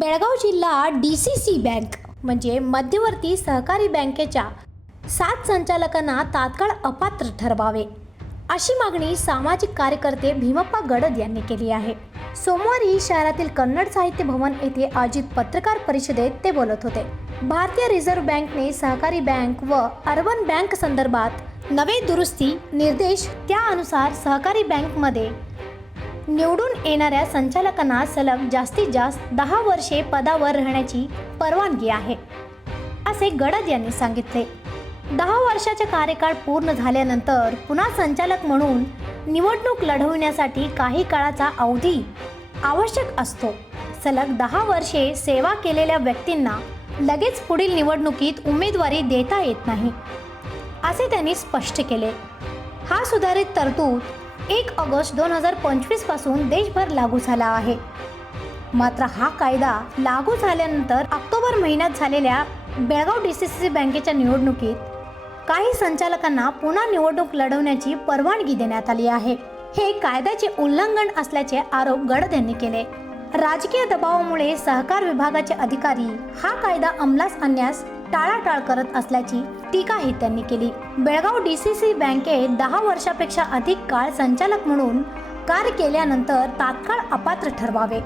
बेळगाव जिल्हा DCC bank म्हणजे मध्यवर्ती सहकारी बँकेच्या 7 संचालकांना तात्काळ अपात्र ठरवावे अशी मागणी सामाजिक कार्यकर्ते भीमप्पा गडद यांनी केली आहे। सोमवारी शहरातील कन्नड साहित्य भवन येथे आयोजित पत्रकार परिषदेत ते बोलत होते। भारतीय रिझर्व्ह बँकेने सहकारी बँक व अर्बन बँक संदर्भात नवे दुरुस्ती निर्देश त्यानुसार सहकारी बँकमध्ये निवडून येणाऱ्या संचालकांना सलग जास्तीत जास्त 10 वर्षे पदावर राहण्याची परवानगी आहे असे गडद यांनी सांगितले। 10 वर्षाचा कार्यकाळ पूर्ण झाल्यानंतर पुन्हा संचालक म्हणून निवडणूक लढवण्यासाठी काही काळाचा अवधी आवश्यक असतो। सलग 10 वर्षे सेवा केलेल्या व्यक्तींना लगेच पुढील निवडणुकीत उमेदवारी देता येत नाही असे त्यांनी स्पष्ट केले। हा सुधारित तरतूद 1 ऑगस्ट 2025 पासून देशभर लागू झाला आहे। मात्र हा कायदा लागू झाल्यानंतर ऑक्टोबर महिन्यात झालेल्या बेळगाव DCC बँकेच्या निवडणुकीत काही संचालकांना पुन्हा निवडणूक लढवण्याची परवानगी देण्यात आली आहे। हे कायद्याचे उल्लंघन असल्याचे आरोप गडद यांनी केले। राजकीय दबावामुळे सहकार विभागाचे अधिकारी हा कायदा अंमलात आणण्यास टाळाटाळ करत असल्याची टीकाही त्यांनी केली। बेळगाव DCC बँकेत 10 वर्षापेक्षा अधिक काळ संचालक म्हणून कार्य केल्यानंतर तात्काळ अपात्र ठरवावे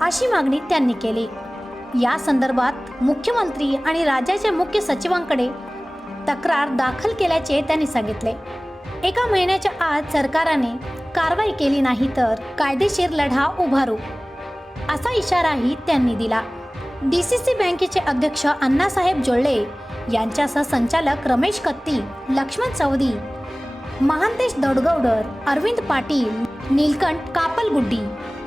अशी मागणी त्यांनी केली। या संदर्भात मुख्यमंत्री आणि राज्याच्या मुख्य सचिवांकडे तक्रार दाखल केल्याचे त्यांनी सांगितले। 1 महिन्याच्या आत सरकारने कारवाई केली नाही तर कायदेशीर लढा उभारू असा इशाराही त्यांनी दिला। DCC बँकेचे अध्यक्ष अण्णासाहेब जोल्ले यांच्यासह संचालक रमेश कत्ती, लक्ष्मण चौधरी, महांतेश दौडगौडर, अरविंद पाटील, नीलकंठ कापलगुड्डी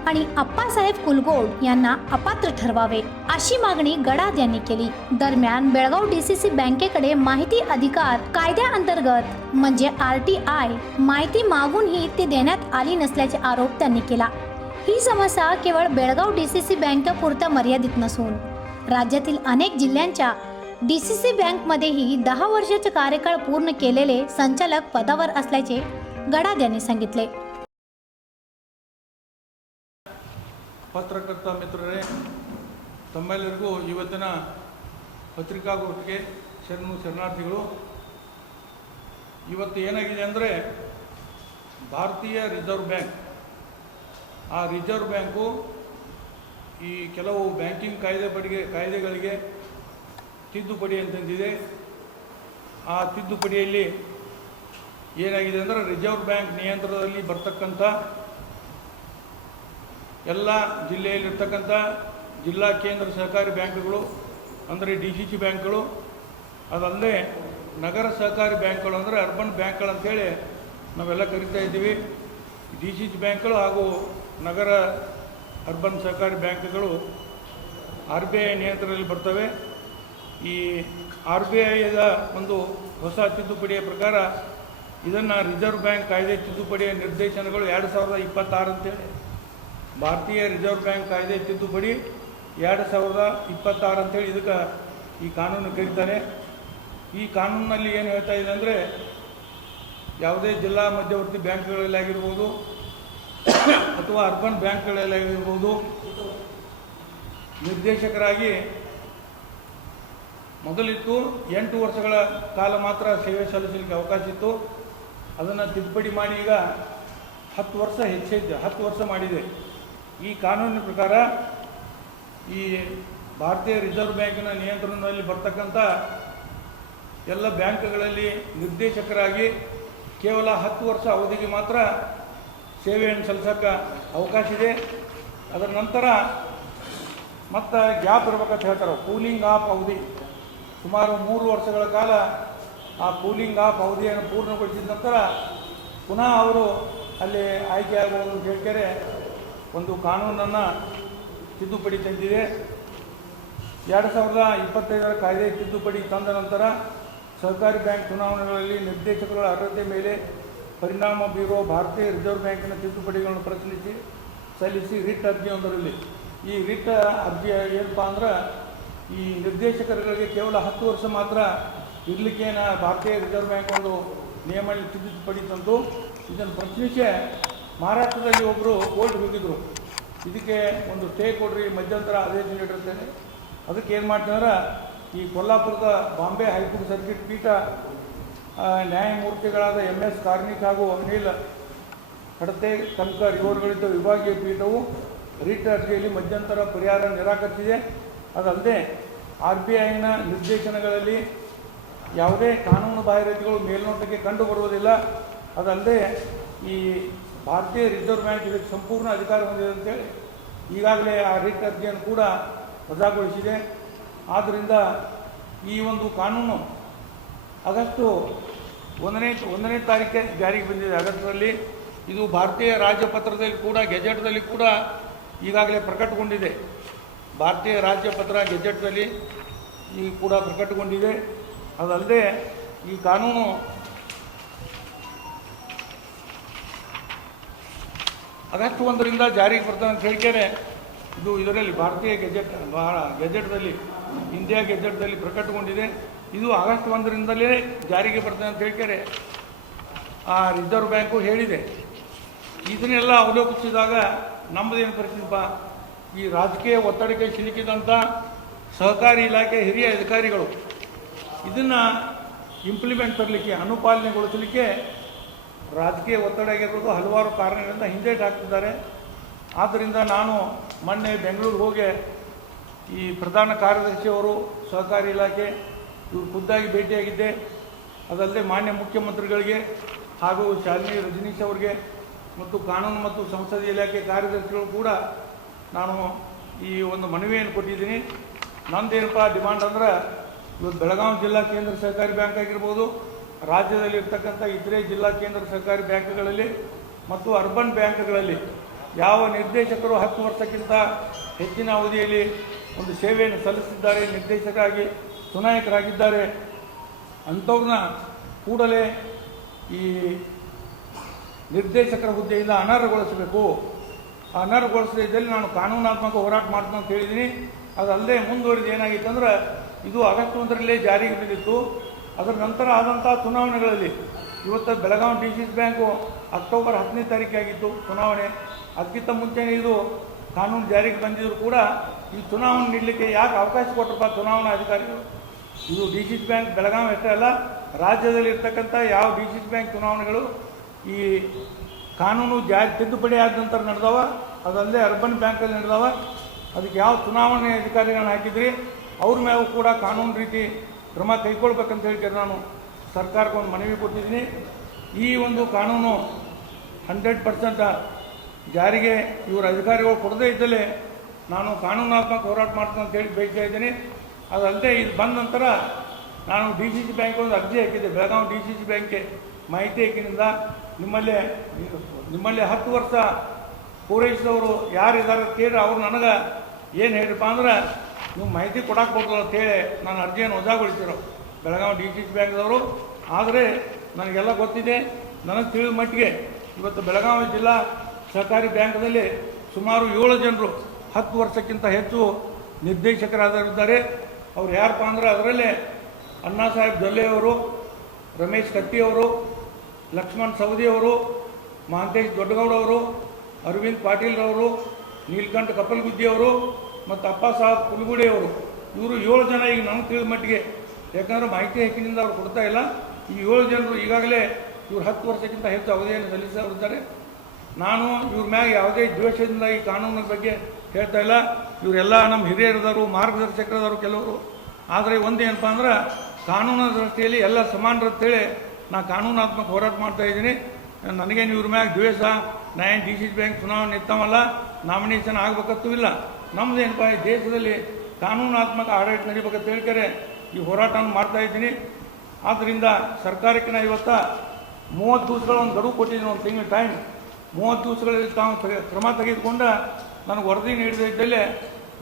आणि अप्पासाहेब कुलगोड यांना अपात्र ठरवावे अशी मागणी गडद यांनी केली। दरम्यान बेळगाव DCC बँकेकडे माहिती अधिकार कायद्याअंतर्गत म्हणजे RTI माहिती मागूनही ती देण्यात आली नसल्याचे आरोप त्यांनी केला। ही समस्या केवळ बेळगाव DCC बँकेपुरता मर्यादित नसून राज्यातील अनेक जिल्ह्यांच्या DCC बँकमध्येही 10 वर्षाचे कार्यकाळ पूर्ण केलेले संचालक पदावर असल्याचे गडद यांनी सांगितले। ಪತ್ರಕರ್ತ ಮಿತ್ರರೇ, ತಮ್ಮೆಲ್ಲರಿಗೂ ಇವತ್ತಿನ ಪತ್ರಿಕಾಗೋಷ್ಠಿಗೆ ಶರಣಾರ್ಥಿಗಳು। ಇವತ್ತು ಏನಾಗಿದೆ ಅಂದರೆ ಭಾರತೀಯ ರಿಸರ್ವ್ ಬ್ಯಾಂಕ್ ಆ ರಿಸರ್ವ್ ಬ್ಯಾಂಕು ಈ ಕೆಲವು ಬ್ಯಾಂಕಿಂಗ್ ಕಾಯ್ದೆಗಳಿಗೆ ತಿದ್ದುಪಡಿ ಅಂತಂದಿದೆ। ಆ ತಿದ್ದುಪಡಿಯಲ್ಲಿ ಏನಾಗಿದೆ ಅಂದರೆ ರಿಸರ್ವ್ ಬ್ಯಾಂಕ್ ನಿಯಂತ್ರಣದಲ್ಲಿ ಬರ್ತಕ್ಕಂಥ ಎಲ್ಲ ಜಿಲ್ಲೆಯಲ್ಲಿರ್ತಕ್ಕಂಥ ಜಿಲ್ಲಾ ಕೇಂದ್ರ ಸಹಕಾರಿ ಬ್ಯಾಂಕ್ಗಳು ಅಂದರೆ DCC ಬ್ಯಾಂಕ್ಗಳು, ಅದಲ್ಲದೆ ನಗರ ಸಹಕಾರಿ ಬ್ಯಾಂಕ್ಗಳು ಅಂದರೆ ಅರ್ಬನ್ ಬ್ಯಾಂಕ್ಗಳು ಅಂತೇಳಿ ನಾವೆಲ್ಲ ಕರಿತಾ ಇದ್ದೀವಿ। DCC ಬ್ಯಾಂಕ್ಗಳು ಹಾಗೂ ನಗರ ಅರ್ಬನ್ ಸಹಕಾರಿ ಬ್ಯಾಂಕ್ಗಳು RBI ನಿಯಂತ್ರಣದಲ್ಲಿ ಬರ್ತವೆ। ಈ RBIದ ಒಂದು ಹೊಸ ತಿದ್ದುಪಡಿಯ ಪ್ರಕಾರ ಇದನ್ನು ರಿಸರ್ವ್ ಬ್ಯಾಂಕ್ ಕಾಯ್ದೆ ತಿದ್ದುಪಡಿಯ ನಿರ್ದೇಶನಗಳು 2026 ಅಂತೇಳಿ ಭಾರತೀಯ ರಿಸರ್ವ್ ಬ್ಯಾಂಕ್ ಕಾಯ್ದೆ ತಿದ್ದುಪಡಿ 2026 ಅಂತೇಳಿ ಇದಕ್ಕೆ ಈ ಕಾನೂನು ಕರೀತಾರೆ। ಈ ಕಾನೂನಿನಲ್ಲಿ ಏನು ಹೇಳ್ತಾ ಇದೆ ಅಂದರೆ ಯಾವುದೇ ಜಿಲ್ಲಾ ಮಧ್ಯವರ್ತಿ ಬ್ಯಾಂಕ್ಗಳಲ್ಲಾಗಿರ್ಬೋದು ಅಥವಾ ಅರ್ಬನ್ ಬ್ಯಾಂಕ್ಗಳಲ್ಲಾಗಿರ್ಬೋದು ನಿರ್ದೇಶಕರಾಗಿ ಮೊದಲಿತ್ತು 8 ವರ್ಷಗಳ ಕಾಲ ಮಾತ್ರ ಸೇವೆ ಸಲ್ಲಿಸಲಿಕ್ಕೆ ಅವಕಾಶ ಇತ್ತು। ಅದನ್ನು ತಿದ್ದುಪಡಿ ಮಾಡಿ ಈಗ 10 ವರ್ಷ ಹೆಚ್ಚಿದೆ, 10 ವರ್ಷ ಮಾಡಿದೆ। ಈ ಕಾನೂನಿನ ಪ್ರಕಾರ ಈ ಭಾರತೀಯ ರಿಸರ್ವ್ ಬ್ಯಾಂಕಿನ ನಿಯಂತ್ರಣದಲ್ಲಿ ಬರ್ತಕ್ಕಂಥ ಎಲ್ಲ ಬ್ಯಾಂಕ್ಗಳಲ್ಲಿ ನಿರ್ದೇಶಕರಾಗಿ ಕೇವಲ 10 ವರ್ಷ ಅವಧಿಗೆ ಮಾತ್ರ ಸೇವೆಯನ್ನು ಸಲ್ಲಿಸೋಕ್ಕೆ ಅವಕಾಶ ಇದೆ। ಅದರ ನಂತರ ಮತ್ತು ಗ್ಯಾಪ್ ಇರಬೇಕಂತ ಹೇಳ್ತಾರೆ, ಕೂಲಿಂಗ್ ಆಫ್ ಅವಧಿ ಸುಮಾರು 3 ವರ್ಷಗಳ ಕಾಲ ಆ ಕೂಲಿಂಗ್ ಆಫ್ ಅವಧಿಯನ್ನು ಪೂರ್ಣಗೊಳಿಸಿದ ನಂತರ ಪುನಃ ಅವರು ಅಲ್ಲಿ ಆಯ್ಕೆ ಆಗಬಹುದು ಅಂತ ಹೇಳ್ತಾರೆ ಒಂದು ಕಾನೂನನ್ನು ತಿದ್ದುಪಡಿ ತಂದಿದೆ। 2025 ಕಾಯ್ದೆ ತಿದ್ದುಪಡಿ ತಂದ ನಂತರ ಸಹಕಾರಿ ಬ್ಯಾಂಕ್ ಚುನಾವಣೆಗಳಲ್ಲಿ ನಿರ್ದೇಶಕರ ಅರ್ಹತೆ ಮೇಲೆ ಪರಿಣಾಮ ಬೀರುವ ಭಾರತೀಯ ರಿಸರ್ವ್ ಬ್ಯಾಂಕಿನ ತಿದ್ದುಪಡಿಗಳನ್ನು ಪ್ರಶ್ನಿಸಿ ಸಲ್ಲಿಸಿ ರಿಟ್ ಅರ್ಜಿಯೊಂದರಲ್ಲಿ ಈ ರಿಟ್ ಅರ್ಜಿ ಏನಪ್ಪ ಅಂದ್ರೆ ಈ ನಿರ್ದೇಶಕರುಗಳಿಗೆ ಕೇವಲ 10 ವರ್ಷ ಮಾತ್ರ ಇರಲಿಕ್ಕೆ ಭಾರತೀಯ ರಿಸರ್ವ್ ಬ್ಯಾಂಕ್ ಒಂದು ನಿಯಮ ತಿದ್ದುಪಡಿ ತಂದು ಇದನ್ನು ಪ್ರಶ್ನಿಸಿ ಮಹಾರಾಷ್ಟ್ರದಲ್ಲಿ ಒಬ್ಬರು ಕೋರ್ಟ್ ಹೋಗಿದ್ದರು। ಇದಕ್ಕೆ ಒಂದು ಸ್ಟೇ ಕೊಡ್ರಿ, ಮಧ್ಯಂತರ ಆದೇಶ ನೀಡಿರ್ತೇನೆ. ಅದಕ್ಕೆ ಏನು ಮಾಡ್ತಾರೆ, ಈ ಕೊಲ್ಲಾಪುರದ ಬಾಂಬೆ ಹೈಕೋರ್ಟ್ ಸರ್ಕಿಟ್ ಪೀಠ ನ್ಯಾಯಮೂರ್ತಿಗಳಾದ MS ಕಾರ್ನಿಕ್ ಹಾಗೂ ಅನಿಲ್ ಖಡತೆ ಕನ್ಕರ್ ಇವರುಗಳಿದ್ದ ವಿಭಾಗೀಯ ಪೀಠವು ರಿಟ್ ಅರ್ಜಿಯಲ್ಲಿ ಮಧ್ಯಂತರ ಪರಿಹಾರ ನಿರಾಕರಿಸಿದೆ. ಅದಲ್ಲದೆ RBIನ ನಿರ್ದೇಶನಗಳಲ್ಲಿ ಯಾವುದೇ ಕಾನೂನು ಬಾಹಿರತೆಗಳು ಮೇಲ್ನೋಟಕ್ಕೆ ಕಂಡು ಬರುವುದಿಲ್ಲ. ಅದಲ್ಲದೆ ಈ ಭಾರತೀಯ ರಿಸರ್ವ್ ಬ್ಯಾಂಕ್ ಇದಕ್ಕೆ ಸಂಪೂರ್ಣ ಅಧಿಕಾರ ಹೊಂದಿದೆ ಅಂತೇಳಿ ಈಗಾಗಲೇ ಆ ರಿಟ್ ಅರ್ಜಿಯನ್ನು ಕೂಡ ವಜಾಗೊಳಿಸಿದೆ. ಆದ್ದರಿಂದ ಈ ಒಂದು ಕಾನೂನು ಆಗಸ್ಟು ಒಂದನೇ ತಾರೀಕೆ ಜಾರಿಗೆ ಬಂದಿದೆ. ಆಗಸ್ಟ್ರಲ್ಲಿ ಇದು ಭಾರತೀಯ ರಾಜ್ಯಪತ್ರದಲ್ಲಿ ಕೂಡ ಗೆಜೆಟ್ದಲ್ಲಿ ಕೂಡ ಈಗಾಗಲೇ ಪ್ರಕಟಗೊಂಡಿದೆ. ಭಾರತೀಯ ರಾಜ್ಯಪತ್ರ ಗೆಜೆಟ್ದಲ್ಲಿ ಈ ಕೂಡ ಪ್ರಕಟಗೊಂಡಿದೆ. ಅದಲ್ಲದೆ ಈ ಕಾನೂನು ಆಗಸ್ಟ್ 1ರಿಂದ ಜಾರಿಗೆ ಬರ್ತದೆ ಅಂತ ಹೇಳ್ತಾರೆ. ಇದು ಇದರಲ್ಲಿ ಭಾರತೀಯ ಗೆಜೆಟ್ದಲ್ಲಿ ಇಂಡಿಯಾ ಗೆಜೆಟ್ದಲ್ಲಿ ಪ್ರಕಟಗೊಂಡಿದೆ. ಇದು ಆಗಸ್ಟ್ 1ರಿಂದಲೇ ಜಾರಿಗೆ ಬರ್ತದೆ ಅಂತ ಹೇಳ್ತಾರೆ ಆ ರಿಸರ್ವ್ ಬ್ಯಾಂಕು ಹೇಳಿದೆ. ಇದನ್ನೆಲ್ಲ ಅವಲೋಕಿಸಿದಾಗ ನಮ್ಮದೇನು ಪರಿಸ್ಥಿತಿಪ್ಪ, ಈ ರಾಜಕೀಯ ಒತ್ತಡಕ್ಕೆ ಸಿಲುಕಿದಂಥ ಸಹಕಾರಿ ಇಲಾಖೆ ಹಿರಿಯ ಅಧಿಕಾರಿಗಳು ಇದನ್ನು ಇಂಪ್ಲಿಮೆಂಟ್ ತರಲಿಕ್ಕೆ, ಅನುಪಾಲನೆಗೊಳಿಸಲಿಕ್ಕೆ ರಾಜಕೀಯ ಒತ್ತಡ ಆಗಿರ್ಬೋದು, ಹಲವಾರು ಕಾರಣಗಳಿಂದ ಹಿಂದೇಟು ಹಾಕ್ತಿದ್ದಾರೆ. ಆದ್ದರಿಂದ ನಾನು ಮೊನ್ನೆ ಬೆಂಗಳೂರಿಗೆ ಹೋಗಿ ಈ ಪ್ರಧಾನ ಕಾರ್ಯದರ್ಶಿಯವರು ಸಹಕಾರಿ ಇಲಾಖೆ ಇವರು ಖುದ್ದಾಗಿ ಭೇಟಿಯಾಗಿದ್ದೆ. ಅದಲ್ಲದೆ ಮಾನ್ಯ ಮುಖ್ಯಮಂತ್ರಿಗಳಿಗೆ ಹಾಗೂ ಶಾಲಿನಿ ರಜನೀಶ್ ಅವರಿಗೆ ಮತ್ತು ಕಾನೂನು ಮತ್ತು ಸಂಸದೀಯ ಇಲಾಖೆ ಕಾರ್ಯದರ್ಶಿಗಳು ಕೂಡ ನಾನು ಈ ಒಂದು ಮನವಿಯನ್ನು ಕೊಟ್ಟಿದ್ದೀನಿ. ನಂದೇನಪ್ಪ ಡಿಮಾಂಡ್ ಅಂದ್ರೆ, ಇವತ್ತು ಬೆಳಗಾವಿ ಜಿಲ್ಲಾ ಕೇಂದ್ರ ಸಹಕಾರಿ ಬ್ಯಾಂಕ್ ಆಗಿರ್ಬೋದು, ರಾಜ್ಯದಲ್ಲಿ ಇರ್ತಕ್ಕಂಥ ಇತರೆ ಜಿಲ್ಲಾ ಕೇಂದ್ರ ಸಹಕಾರಿ ಬ್ಯಾಂಕ್ಗಳಲ್ಲಿ ಮತ್ತು ಅರ್ಬನ್ ಬ್ಯಾಂಕ್ಗಳಲ್ಲಿ ಯಾವ ನಿರ್ದೇಶಕರು 10 ವರ್ಷಕ್ಕಿಂತ ಹೆಚ್ಚಿನ ಅವಧಿಯಲ್ಲಿ ಒಂದು ಸೇವೆಯನ್ನು ಸಲ್ಲಿಸಿದ್ದಾರೆ, ನಿರ್ದೇಶಕರಾಗಿ ಚುನಾಯಿತರಾಗಿದ್ದಾರೆ, ಅಂಥವ್ರನ್ನ ಕೂಡಲೇ ಈ ನಿರ್ದೇಶಕರ ಹುದ್ದೆಯಿಂದ ಅನರ್ಹಗೊಳಿಸಬೇಕು. ಅನರ್ಹಗೊಳಿಸದೇ ಇದ್ದಲ್ಲಿ ನಾನು ಕಾನೂನಾತ್ಮಕ ಹೋರಾಟ ಮಾಡ್ತೀನಿ ಅಂತ ಹೇಳಿದ್ದೀನಿ. ಅದಲ್ಲದೆ ಮುಂದುವರಿದು ಏನಾಗಿತ್ತು ಅಂದ್ರೆ, ಇದು ಆಗಸ್ಟ್ 1ರಲ್ಲೇ ಜಾರಿಗೆ ಬಿದ್ದಿತ್ತು. ಅದರ ನಂತರ ಆದಂಥ ಚುನಾವಣೆಗಳಲ್ಲಿ ಇವತ್ತು ಬೆಳಗಾವಿ DCC ಬ್ಯಾಂಕು ಅಕ್ಟೋಬರ್ 10ನೇ ತಾರೀಕಾಗಿತ್ತು ಚುನಾವಣೆ. ಅದಕ್ಕಿಂತ ಮುಂಚೆನೇ ಇದು ಕಾನೂನು ಜಾರಿಗೆ ಬಂದಿದ್ರು ಕೂಡ ಈ ಚುನಾವಣೆ ನೀಡಲಿಕ್ಕೆ ಯಾಕೆ ಅವಕಾಶ ಕೊಟ್ಟರಪ್ಪ ಚುನಾವಣಾ ಅಧಿಕಾರಿಗಳು? ಇದು DCC ಬ್ಯಾಂಕ್ ಬೆಳಗಾವಿ ಅಷ್ಟೇ ಅಲ್ಲ, ರಾಜ್ಯದಲ್ಲಿ ಇರ್ತಕ್ಕಂಥ ಯಾವ DCC ಬ್ಯಾಂಕ್ ಚುನಾವಣೆಗಳು ಈ ಕಾನೂನು ತಿದ್ದುಪಡಿ ಆದ ನಂತರ ನಡೆದವ, ಅದಲ್ಲದೆ ಅರ್ಬನ್ ಬ್ಯಾಂಕಲ್ಲಿ ನಡೆದವ, ಅದಕ್ಕೆ ಯಾವ ಚುನಾವಣೆ ಅಧಿಕಾರಿಗಳನ್ನ ಹಾಕಿದ್ರಿ ಅವ್ರ ಮೇಲೂ ಕೂಡ ಕಾನೂನು ರೀತಿ ಕ್ರಮ ಕೈಗೊಳ್ಬೇಕಂತ ಹೇಳ್ತಾರೆ. ನಾನು ಸರ್ಕಾರಕ್ಕೆ ಒಂದು ಮನವಿ ಕೊಟ್ಟಿದ್ದೀನಿ. ಈ ಒಂದು ಕಾನೂನು 100% ಜಾರಿಗೆ ಇವರ ಅಧಿಕಾರಿಗಳು ಕೊಡದೇ ಇದ್ದಲ್ಲಿ ನಾನು ಕಾನೂನಾತ್ಮಕ ಹೋರಾಟ ಮಾಡ್ತೀನಿ ಅಂತ ಹೇಳಿ ಬಯಸ್ತಾ ಇದ್ದೀನಿ. ಅದಲ್ಲದೆ ಇದು ಬಂದ ನಂತರ ನಾನು DCC ಬ್ಯಾಂಕ್ ಒಂದು ಅರ್ಜಿ ಹಾಕಿದ್ದೆ. ಬೆಳಗಾವಿ DCC ಬ್ಯಾಂಕ್ಗೆ ಮಾಹಿತಿ ಹಾಕಿನಿಂದ ನಿಮ್ಮಲ್ಲಿ 10 ವರ್ಷ ಪೂರೈಸಿದವರು ಯಾರಿದ್ದಾರೆ ಕೇಳಿ ಅವ್ರು ನನಗೆ ಏನು ಹೇಳಿರಪ್ಪ ಅಂದ್ರೆ, ನೀವು ಮಾಹಿತಿ ಕೊಡಕ್ಕೆ ಹೋಗ್ತಲ್ಲ ಅಂತೇಳಿ ನಾನು ಅರ್ಜಿಯನ್ನು ವಜಾಗೊಳಿಸಿರೋ ಬೆಳಗಾವಿ DCC ಬ್ಯಾಂಕ್ದವರು. ಆದರೆ ನನಗೆಲ್ಲ ಗೊತ್ತಿದೆ. ನನಗೆ ತಿಳಿದ ಮಟ್ಟಿಗೆ ಇವತ್ತು ಬೆಳಗಾವಿ ಜಿಲ್ಲಾ ಸಹಕಾರಿ ಬ್ಯಾಂಕ್ದಲ್ಲಿ ಸುಮಾರು 7 ಜನರು 10 ವರ್ಷಕ್ಕಿಂತ ಹೆಚ್ಚು ನಿರ್ದೇಶಕರಾದರಿದ್ದಾರೆ. ಅವ್ರು ಯಾರಪ್ಪ ಅಂದ್ರೆ, ಅದರಲ್ಲೇ ಅಣ್ಣಾ ಸಾಹೇಬ್ ಜೊಲ್ಲೆಯವರು, ರಮೇಶ್ ಕತ್ತಿಯವರು, ಲಕ್ಷ್ಮಣ್ ಸವದಿಯವರು, ಮಹಾಂತೇಶ್ ದೊಡ್ಡಗೌಡವರು, ಅರವಿಂದ್ ಪಾಟೀಲ್ರವರು, ನೀಲಕಂಠ ಕಪಲ್ಗುದ್ದಿಯವರು ಮತ್ತು ಅಪ್ಪ ಸಾಹೇಬ್ ಕುಲಗುಡಿಯವರು. ಇವರು 7 ಜನ ಈಗ ನಮ್ಗೆ ತಿಳಿದ ಮಟ್ಟಿಗೆ, ಯಾಕಂದರೆ ಮಾಹಿತಿ ಹಕ್ಕಿನಿಂದ ಅವ್ರು ಕೊಡ್ತಾ ಇಲ್ಲ. ಈ 7 ಜನರು ಈಗಾಗಲೇ ಇವರು 10 ವರ್ಷಕ್ಕಿಂತ ಹೆಚ್ಚು ಅವಧಿಯನ್ನು ಸಲ್ಲಿಸಿದ್ದಾರೆ. ನಾನು ಇವ್ರ ಮ್ಯಾಗ ಯಾವುದೇ ದ್ವೇಷದಿಂದ ಈ ಕಾನೂನಿನ ಬಗ್ಗೆ ಹೇಳ್ತಾ ಇಲ್ಲ. ಇವರೆಲ್ಲ ನಮ್ಮ ಹಿರಿಯರಿದ್ದಾರೆ, ಮಾರ್ಗದರ್ಶಕರಿದ್ದಾರೆ ಕೆಲವರು. ಆದರೆ ಒಂದೇನಪ್ಪ ಅಂದ್ರೆ, ಕಾನೂನಿನ ದೃಷ್ಟಿಯಲ್ಲಿ ಎಲ್ಲ ಸಮಾನರಂತೇಳಿ ನಾನು ಕಾನೂನಾತ್ಮಕ ಹೋರಾಟ ಮಾಡ್ತಾ ಇದ್ದೀನಿ. ನನಗೇನು ಇವ್ರ ಮ್ಯಾಗ ದ್ವೇಷ, ನಾನು DCC ಬ್ಯಾಂಕ್ ಚುನಾವಣೆ ನಿಂತವಲ್ಲ, ನಾಮಿನೇಷನ್ ಆಗಬೇಕಂತೂ ಇಲ್ಲ. ನಮ್ಮದೇನಪ್ಪ, ಈ ದೇಶದಲ್ಲಿ ಕಾನೂನಾತ್ಮಕ ಆಡಳಿತ ನಡಿಬೇಕಂತ ಹೇಳ್ತಾರೆ ಈ ಹೋರಾಟವನ್ನು ಮಾಡ್ತಾ ಇದ್ದೀನಿ. ಆದ್ದರಿಂದ ಸರ್ಕಾರಕ್ಕೆ ನಾನು ಇವತ್ತು 30 ದಿವಸಗಳ ಒಂದು ಗಡುವು ಕೊಟ್ಟಿದ್ದೀನಿ, ಒಂದು ತಿಂಗಳ ಟೈಮ್. 30 ದಿವಸಗಳಲ್ಲಿ ತಾವು ಕ್ರಮ ತೆಗೆದುಕೊಂಡು ನನಗೆ ವರದಿ ನೀಡಿದ್ದಲ್ಲೇ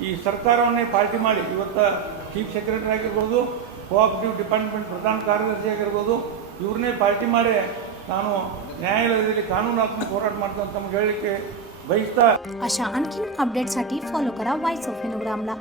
ಈ ಸರ್ಕಾರವನ್ನೇ ಪಾರ್ಟಿ ಮಾಡಿ, ಇವತ್ತು ಚೀಫ್ ಸೆಕ್ರೆಟರಿ ಆಗಿರ್ಬೋದು, ಕೋಆಪರೇಟಿವ್ ಡಿಪಾರ್ಟ್ಮೆಂಟ್ ಪ್ರಧಾನ ಕಾರ್ಯದರ್ಶಿ ಆಗಿರ್ಬೋದು, ಇವ್ರನ್ನೇ ಪಾರ್ಟಿ ಮಾಡಿ ನಾನು न्यायालयामध्ये कानूनात्मक होराट ಮಾಡ್ತಾ ಅಂತ ಹೇಳಲಿಕ್ಕೆ ಬಯಸ್ತಾ. अशा आणखीन अपडेटसाठी फॉलो करा वॉइस ऑफ हिंदुग्रामला.